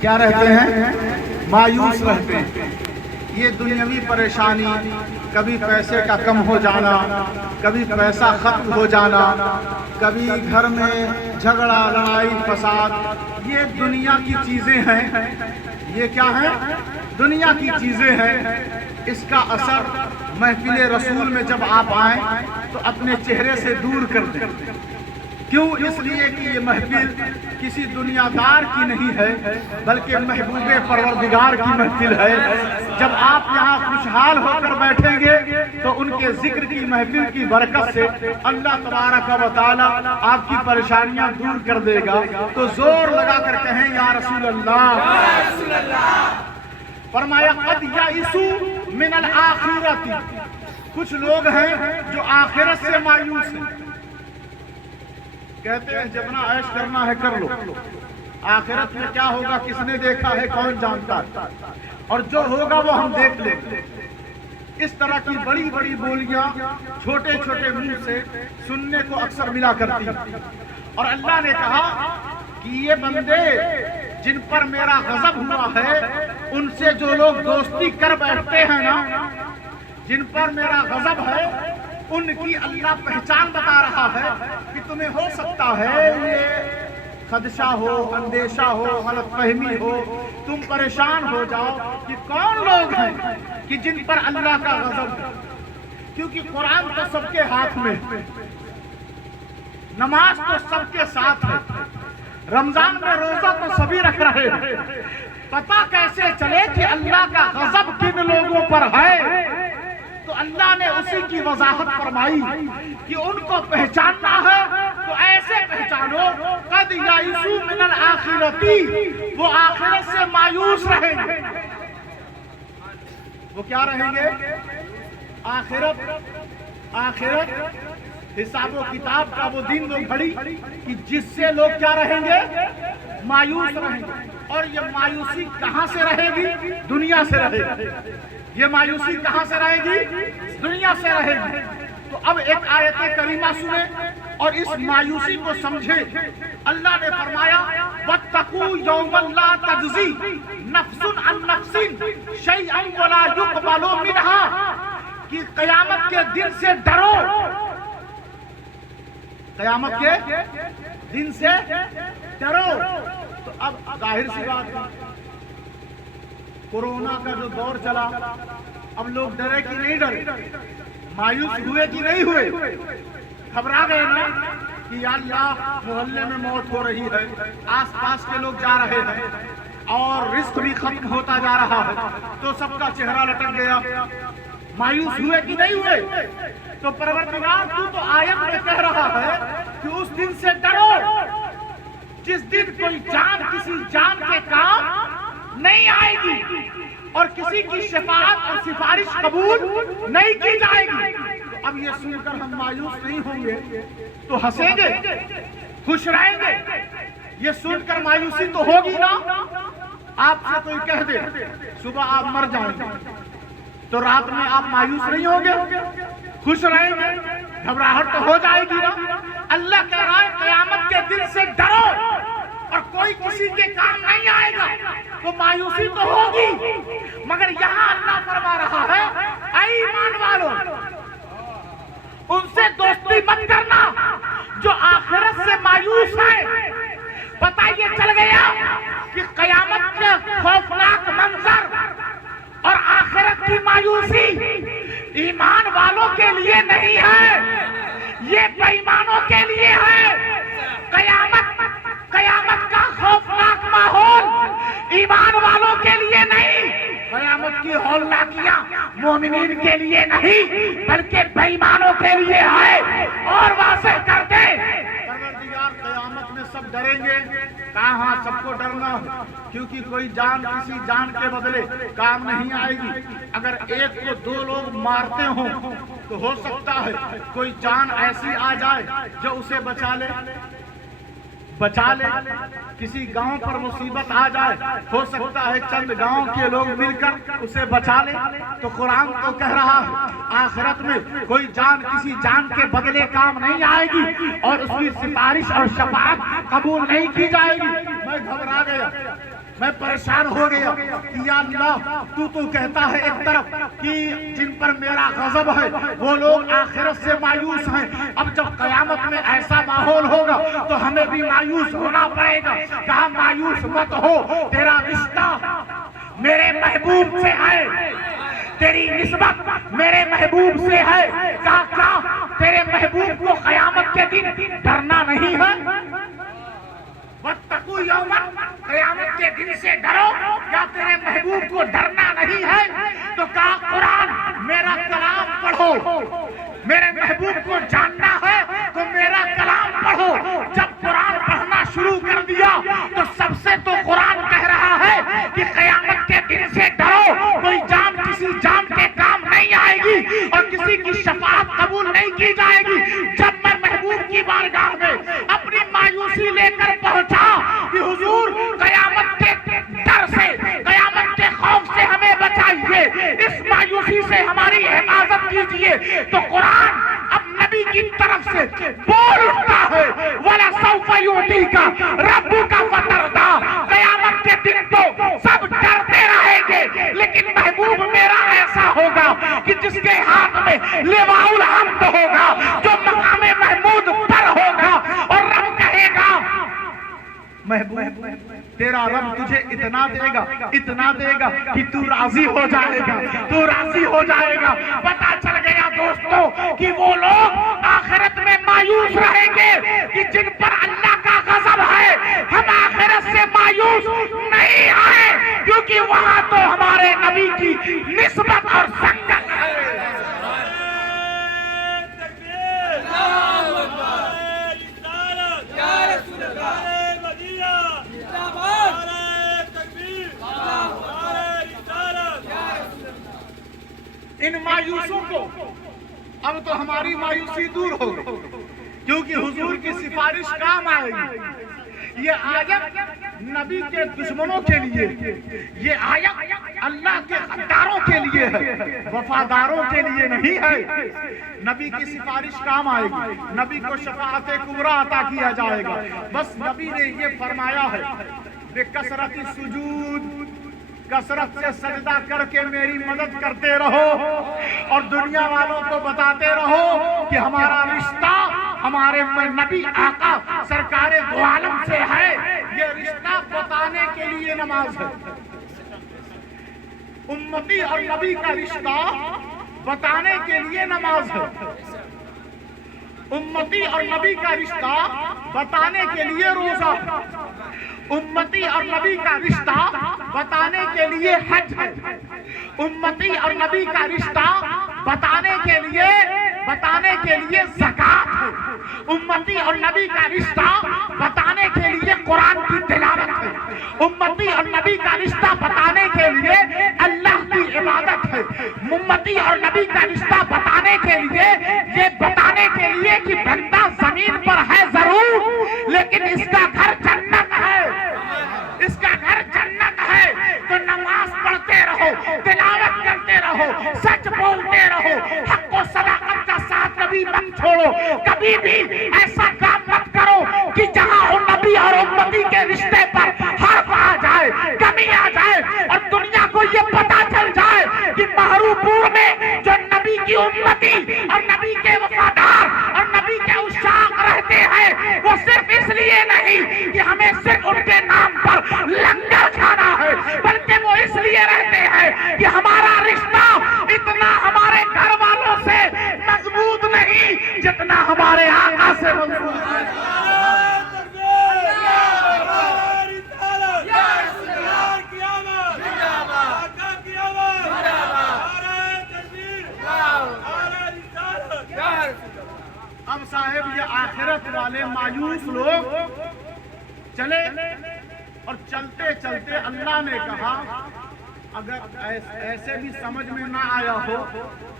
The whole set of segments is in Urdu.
کیا رہتے ہیں؟ مایوس رہتے ہیں۔ یہ دنیاوی پریشانی، کبھی پیسے کا کم ہو جانا، کبھی پیسہ ختم ہو جانا، کبھی گھر میں جھگڑا لڑائی فساد، یہ دنیا کی چیزیں ہیں۔ یہ کیا ہے؟ دنیا کی چیزیں ہیں۔ اس کا اثر محفل رسول میں جب آپ آئیں تو اپنے چہرے سے دور کر دیں۔ کیوں؟ اس لیے کہ یہ محفل کسی دنیا دار کی نہیں ہے، بلکہ محبوب پروردگار کی محفل ہے۔ جب آپ یہاں خوشحال ہو کر بیٹھیں گے تو ان کے ذکر کی محفل کی برکت سے اللہ تبارک و تعالی آپ کی پریشانیاں دور کر دے گا۔ تو زور لگا کر کہیں یا رسول اللہ۔ فرمایا قد یئسوا من الآخرۃ، کچھ لوگ ہیں جو آخرت سے مایوس ہیں، کہتے ہیں جتنا عیش کرنا ہے کر لو، آخرت میں کیا ہوگا کس نے دیکھا ہے، کون جانتا ہے، اور جو ہوگا وہ ہم دیکھ لیں گے۔ اس طرح کی بڑی بڑی بولیاں چھوٹے چھوٹے منہ سے سننے کو اکثر ملا کرتی ہیں۔ اور اللہ نے کہا کہ یہ بندے جن پر میرا غضب ہوا ہے، ان سے جو لوگ دوستی کر بیٹھتے ہیں نا، جن پر میرا غضب ہے، ان کی اللہ پہچان بتا رہا ہے کہ تمہیں ہو سکتا ہے یہ خدشہ ہو، اندیشہ ہو، غلط فہمی ہو، تم پریشان ہو جاؤ کہ کون لوگ ہیں کہ جن پر اللہ کا غضب ہے۔ کیونکہ قرآن تو سب کے ہاتھ میں ہے، نماز تو سب کے ساتھ ہے، رمضان میں روزہ تو سبھی رکھ رہے ہیں، پتہ کیسے چلے کہ اللہ کا غضب کن لوگوں پر ہے؟ تو اللہ نے اسی کی وضاحت فرمائی کہ ان کو پہچاننا ہے تو ایسے پہچانو قد یئسوا من الآخرۃ، وہ آخرت سے مایوس رہیں گے۔ وہ کیا رہیں گے؟ آخرت حساب و کتاب کا وہ دن، وہ گھڑی کہ جس سے لوگ کیا رہیں گے؟ مایوس رہیں گے۔ اور یہ مایوسی کہاں سے رہے گی؟ دنیا سے رہے گی۔ یہ مایوسی کہاں سے رہے گی؟ دنیا سے رہے گی۔ تو اب ایک آیت کریمہ سنیں اور اس مایوسی کو سمجھیں۔ اللہ نے فرمایا وَاتَّقُوا يَوْمًا لَا تَجْزِي نَفْسٌ عَن نَفْسٍ شَيْئًا وَلَا يُقْبَلُ مِنْهَا، کہ قیامت کے دن سے ڈرو، قیامت کے دن سے ڈرو۔ تو اب ظاہر سی بات ہے، کورونا کا جو دور چلا، اب لوگ ڈرے کہ نہیں ڈرے، مایوس ہوئے کہ نہیں ہوئے، گھبرا گئے نا کہ یا اللہ محلے میں موت ہو رہی ہے، آس پاس کے لوگ جا رہے ہیں اور رزق بھی ختم ہوتا جا رہا ہے، تو سب کا چہرہ لٹک گیا۔ مایوس ہوئے کہ نہیں ہوئے؟ تو پروردگار تو آیت میں کہہ رہا ہے کہ اس دن سے ڈرو جس دن کوئی جان کسی جان کے کام نہیں آئے گی اور کسی کی شفاعت اور سفارش قبول نہیں کی جائے گی۔ اب یہ سن کر ہم مایوس نہیں ہوں گے تو ہنسیں گے، خوش رہیں گے۔ یہ سن کر مایوسی تو ہوگی نا۔ آپ سے کوئی کہہ دے صبح آپ مر جائیں گے تو رات میں آپ مایوس نہیں ہوں گے، خوش رہیں گے، گھبراہٹ تو ہو جائے گی نا۔ اللہ کہہ رہا ہے قیامت کے دن سے ڈرو اور کوئی کسی کے کام نہیں آئے گا تو مایوسی تو ہوگی، مگر یہاں اللہ فرما رہا ہے اے ایمان والوں، ان سے دوستی مت کرنا جو آخرت سے مایوس ہے۔ پتہ یہ چل گیا کہ قیامت کے خوفناک منظر اور آخرت کی مایوسی ایمان والوں کے لیے نہیں ہے، یہ بے ایمانوں کے لیے ہے۔ قیامت کا خوفناک ماحول ایمان والوں کے لیے نہیں، قیامت کی ہولناکیاں مومنین کے لیے نہیں بلکہ بے ایمانوں کے لیے ہے۔ اور واضح کر دے پروردگار قیامت میں سب ڈریں گے، کہاں سب کو ڈرنا ہے، کیونکہ کوئی جان کسی جان کے بدلے کام نہیں آئے گی۔ اگر ایک کو دو لوگ مارتے ہوں تو ہو سکتا ہے کوئی جان ایسی آ جائے جو اسے بچا لے، کسی گاؤں پر مصیبت آ جائے، ہو سکتا ہے چند گاؤں کے لوگ مل کر اسے بچا لے۔ تو قرآن تو کہہ رہا ہے آخرت میں کوئی جان کسی جان کے بدلے کام نہیں آئے گی اور اس کی سفارش اور شفاعت قبول نہیں کی جائے گی۔ میں گھبرا گیا، میں پریشان ہو گیا کہ یا اللہ تو کہتا ہے ایک طرف کہ جن پر میرا غضب ہے وہ لوگ آخرت سے مایوس ہیں، اب جب قیامت میں ایسا ماحول ہوگا تو ہمیں بھی مایوس ہونا پڑے گا۔ کہا مایوس مت ہو، تیرا رشتہ میرے محبوب سے ہے، تیری نسبت میرے محبوب سے ہے۔ کہا کیا تیرے محبوب کو قیامت کے دن ڈرنا نہیں ہے؟ وَاتَّقُوا يَوْمًا، قیامت کے دن سے ڈرو، کیا تیرے محبوب کو ڈرنا نہیں ہے؟ تو کہا قرآن میرا کلام پڑھو، میرے محبوب کو جاننا ہے تو میرا کلام پڑھو۔ جب قرآن پڑھنا شروع کر دیا تو سب سے تو قرآن کہہ رہا ہے کہ قیامت کے دن سے ڈرو، کوئی جان کسی جان کے کام نہیں آئے گی اور کسی کی شفاعت قبول نہیں کی جائے گی۔ جب میں محبوب کی بارگاہ میں اپنی مایوسی لے کر پہنچا کہ حضور قیامت کے ڈر سے، قیامت کے خوف سے ہمیں بچائیے، اس مایوسی سے ہماری حفاظت کیجیے، تو قرآن اب نبی کی طرف سے بول اٹھتا ہے وَلَسَوْفَ يُعْطِيكَ رَبُّكَ فَتَرْضَىٰ۔ قیامت کے دن تو سب ڈرتے رہیں گے، لیکن محبوب میرا ایسا ہوگا کہ جس کے ہاتھ میں لواء الحمد ہوگا، جو مقام محمود پر ہوگا، اور رب کہے گا محبوب تیرا رب تجھے اتنا دے گا کہ تو راضی ہو جائے گا۔ پتہ چل گیا دوستو کہ وہ لوگ آخرت میں مایوس رہیں گے کہ جن پر اللہ کا غضب ہے۔ ہم آخرت سے مایوس نہیں آئے کیونکہ وہاں تو ہمارے نبی کی نسبت اور سنگت ہے۔ ان مایوسوں کو اب تو ہماری مایوسی دور ہو گئی کیونکہ حضور کی سفارش کام آئے گی۔ یہ آیت نبی کے دشمنوں کے لیے، یہ آیت اللہ کے غداروں کے لیے ہے، وفاداروں کے لیے نہیں ہے۔ نبی کی سفارش کام آئے گی، نبی کو شفاعت کبریٰ عطا کیا جائے گا۔ بس نبی نے یہ فرمایا ہے بکثرت السجود، کثرت سے سجدہ کر کے میری مدد کرتے رہو اور دنیا والوں کو بتاتے رہو کہ ہمارا رشتہ ہمارے نبی آقا سرکار دو عالم سے ہے۔ یہ رشتہ بتانے کے لیے نماز ہے۔ امتی اور نبی کا رشتہ بتانے کے لیے نماز ہے۔ امتی اور نبی کا رشتہ بتانے کے لیے روزہ، امتی اور نبی کا رشتہ بتانے کے لیے حج ہے، امتی اور نبی کا رشتہ بتانے کے لیے زکات ہے، امتی اور نبی کا رشتہ بتانے کے لیے قرآن کی تلاوت ہے، امتی اور نبی کا رشتہ بتانے کے لیے اللہ کی عبادت ہے، امتی اور نبی کا رشتہ بتانے کے لیے، یہ بتانے کے لیے کہ بندہ زمین پر ہے ضرور لیکن اس کا گھر جنت ہے، اس کا گھر جنت ہے۔ تو نماز پڑھتے رہو، تلاوت کرتے رہو، سچ بولتے رہو، حق و صداقت کا ساتھ کبھی مت چھوڑو، کبھی بھی ایسا کام مت کرو کہ جہاں نبی اور امتی کے رشتے پر حرف آ جائے، کمی آ جائے اور دنیا کو یہ پتا چل جائے کہ مہروپور میں جو نبی کی امتی اور نبی کے وفادار اور نبی کے عشاق رہتے ہیں وہ صرف اس لیے نہیں کہ ہمیں صرف ان کے نام پر لنگر کھانا ہے، بلکہ وہ اس لیے رہتے ہیں کہ ہمارا رشتہ اتنا ہمارے گھر والوں سے مضبوط نہیں جتنا ہمارے آقا سے مضبوط ہے۔ اب صاحب یہ آخرت والے مایوس لوگ چلے اور چلتے چلتے اللہ نے کہا اگر ایسے بھی سمجھ میں نہ آیا ہو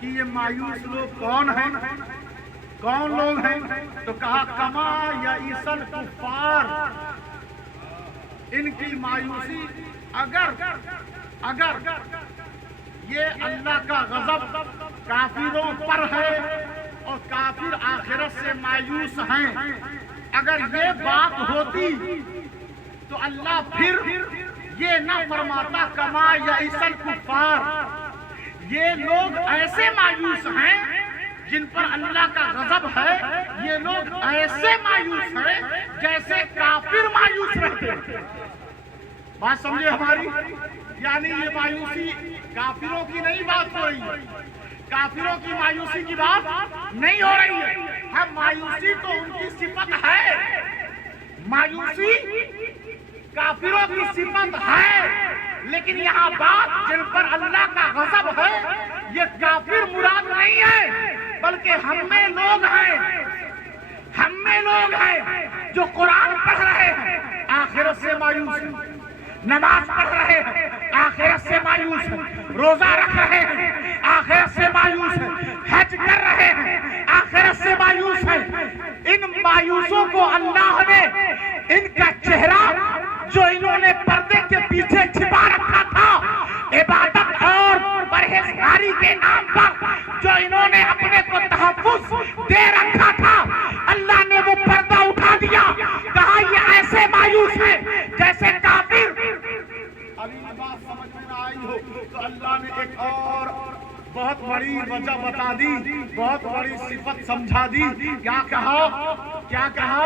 کہ یہ مایوس لوگ کون لوگ ہیں تو کہا کما یئس الکفار، ان کی مایوسی اگر یہ اللہ کا غضب کافروں پر ہے اور کافر آخرت سے مایوس ہیں، اگر یہ بات ہوتی تو اللہ پھر یہ نہ فرماتا کما یئسل کفار، یہ لوگ ایسے مایوس ہیں جن پر اللہ کا غضب ہے، یہ لوگ ایسے مایوس ہیں جیسے کافر مایوس رہتے ہیں۔ بات سمجھے ہماری؟ یعنی یہ مایوسی کافروں کی نہیں بات ہو رہی ہے، کافروں کی مایوسی کی بات نہیں ہو رہی ہے۔ ہم مایوسی تو ان کی صفت ہے، مایوسی کافروں کی صفت ہے، لیکن یہاں بات جن پر اللہ کا غضب ہے یہ کافر مراد نہیں ہے، بلکہ ہم میں لوگ ہیں جو قرآن پڑھ رہے ہیں آخرت سے مایوس ہیں، نماز پڑھ رہے ہیں آخرت سے مایوس ہیں، روزہ رکھ رہے ہیں آخرت سے مایوس ہیں، حج کر رہے ہیں آخرت سے مایوس ہیں۔ ان مایوسوں کو اللہ نے ان کا چہرہ جو انہوں نے پردے کے پیچھے چھپا رکھا تھا عبادت اور پرہیزگاری کے نام پر، جو انہوں نے اپنے کو تحفظ دے رکھا تھا، اللہ نے وہ پردہ اٹھا دیا، کہا یہ ایسے مایوس ہیں جیسے کافر۔ ابھی بات سمجھ میں نہ آئی ہو تو اللہ نے ایک اور بہت بڑی وجہ بتا دی، بہت بڑی صفت سمجھا دی۔ کیا کہا؟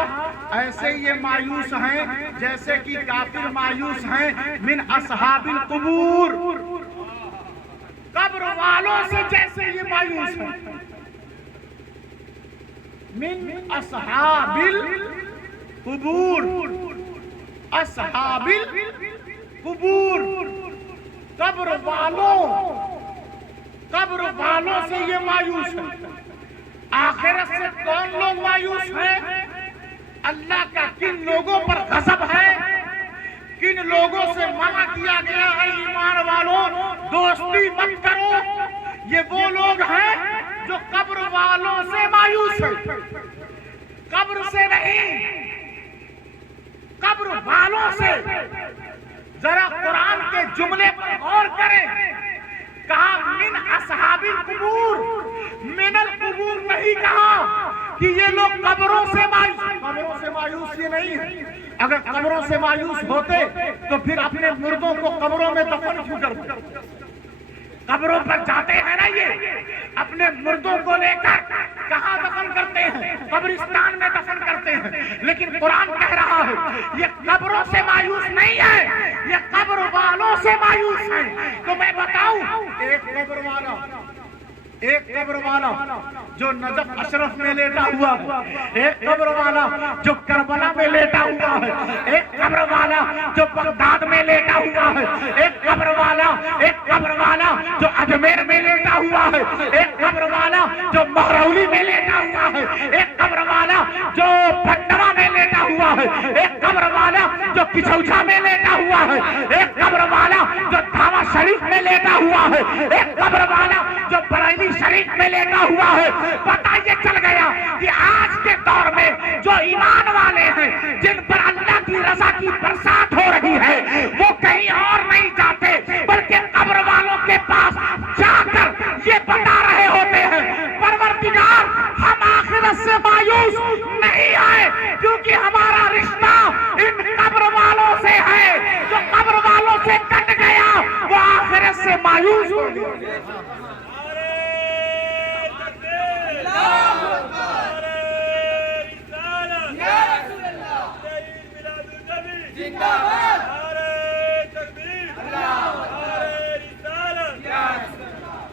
ایسے یہ مایوس ہیں جیسے کہ کافر مایوس ہیں، من اصحاب القبور، قبر والوں سے جیسے یہ مایوس ہیں، من اصحاب القبور، اصحاب القبور، قبر والوں سے یہ مایوس ہیں۔ آخرت سے کون لوگ مایوس ہیں؟ اللہ کا کن لوگوں پر غضب ہے، کن لوگوں سے منع کیا گیا ہے ایمان والوں دوستی مت کرو، یہ وہ لوگ ہیں جو قبر والوں سے مایوس ہیں، قبر سے نہیں، قبر والوں سے۔ ذرا قرآن کے جملے پر غور کریں، کہا من اصحاب القبور، من القبور نہیں کہا کہ یہ لوگ قبروں سے مایوس یہ نہیں ہے۔ اگر قبروں سے مایوس ہوتے تو پھر اپنے مردوں کو قبروں میں دفن کیوں کرتے؟ قبروں پر جاتے ہیں نا یہ، اپنے مردوں کو لے کر کہاں دفن کرتے ہیں؟ قبرستان میں دفن کرتے ہیں۔ لیکن قرآن کہہ رہا ہے یہ قبروں سے مایوس نہیں ہے، یہ قبر والوں سے مایوس ہے۔ تو میں بتاؤں، ایک قبر والا جو نجف اشرف میں لیٹا ہوا ہے، ایک قبر والا جو کربلا میں لیٹا ہوا ہے، ایک قبر والا جو بغداد میں لیٹا ہوا ہے، ایک قبر والا جو اجمیر میں لیٹا ہوا ہے، ایک قبر والا جو مہرولی میں لیٹا ہوا ہے، ایک قبر والا جو پٹنہ میں لیٹا ہوا ہے، ایک قبر والا جو کچھوچا میں لیٹا ہوا ہے، ایک قبر والا جو دھاوا شریف میں لیٹا ہوا ہے، ایک قبر والا جو بریلی شریف میں لیٹا ہوا ہے۔ پتہ یہ چل گیا کہ آج کے دور میں جو ایمان والے ہیں، جن پر اللہ کی رضا کی برسات ہو رہی ہے، وہ کہیں اور نہیں جاتے بلکہ قبر والوں کے پاس جا کر یہ بتا رہے ہوتے ہیں پروردگار ہم آخرت سے مایوس نہیں آئے، کیونکہ ہمارا رشتہ ان قبر والوں سے ہے، جو قبر والوں سے کٹ گیا وہ آخرت سے مایوس ہو گیا۔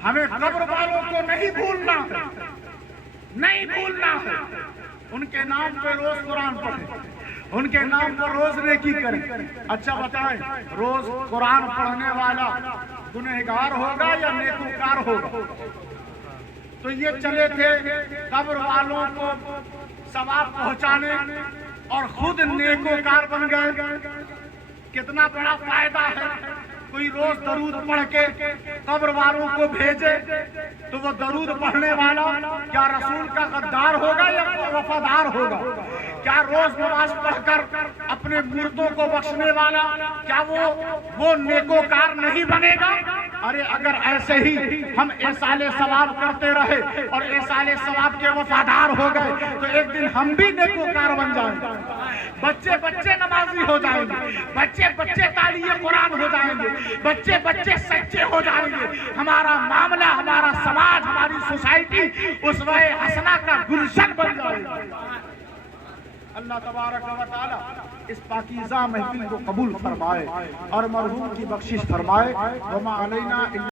ہمیں قبر والوں کو نہیں بھولنا ہے، ان کے نام پہ روز قرآن پڑھیں، ان کے نام پر روز نیکی کریں۔ اچھا بتائیں، روز قرآن پڑھنے والا گنہگار ہوگا یا نیکوکار ہوگا؟ تو یہ چلے تھے قبر والوں کو ثواب پہنچانے اور خود نیکوکار بن گئے۔ کتنا بڑا فائدہ ہے کوئی روز درود پڑھ کے قبر والوں کو بھیجے، تو وہ درود پڑھنے والا کیا رسول کا غدار ہوگا یا وفادار ہوگا؟ کیا روز نماز پڑھ کر اپنے مردوں کو بخشنے والا کیا وہ نیکوکار نہیں بنے گا؟ ارے اگر ایسے ہی ہم ایصال ثواب کرتے رہے اور ایصال ثواب کے وفادار ہو گئے تو ایک دن ہم بھی نیکوکار بن جائیں گے۔ بچے بچے نمازی ہو جائیں گے، بچے بچے تالیہ قرآن ہو جائیں گے، بچے بچے سچے ہو جائیں گے، ہمارا معاملہ، ہمارا سماج، ہماری سوسائٹی اسوہ حسنہ کا گلشن بن جائے گا۔ اللہ تبارک و تعالی اس پاکیزہ محفل کو قبول فرمائے اور مرحوم کی بخشش فرمائے۔ وما علینا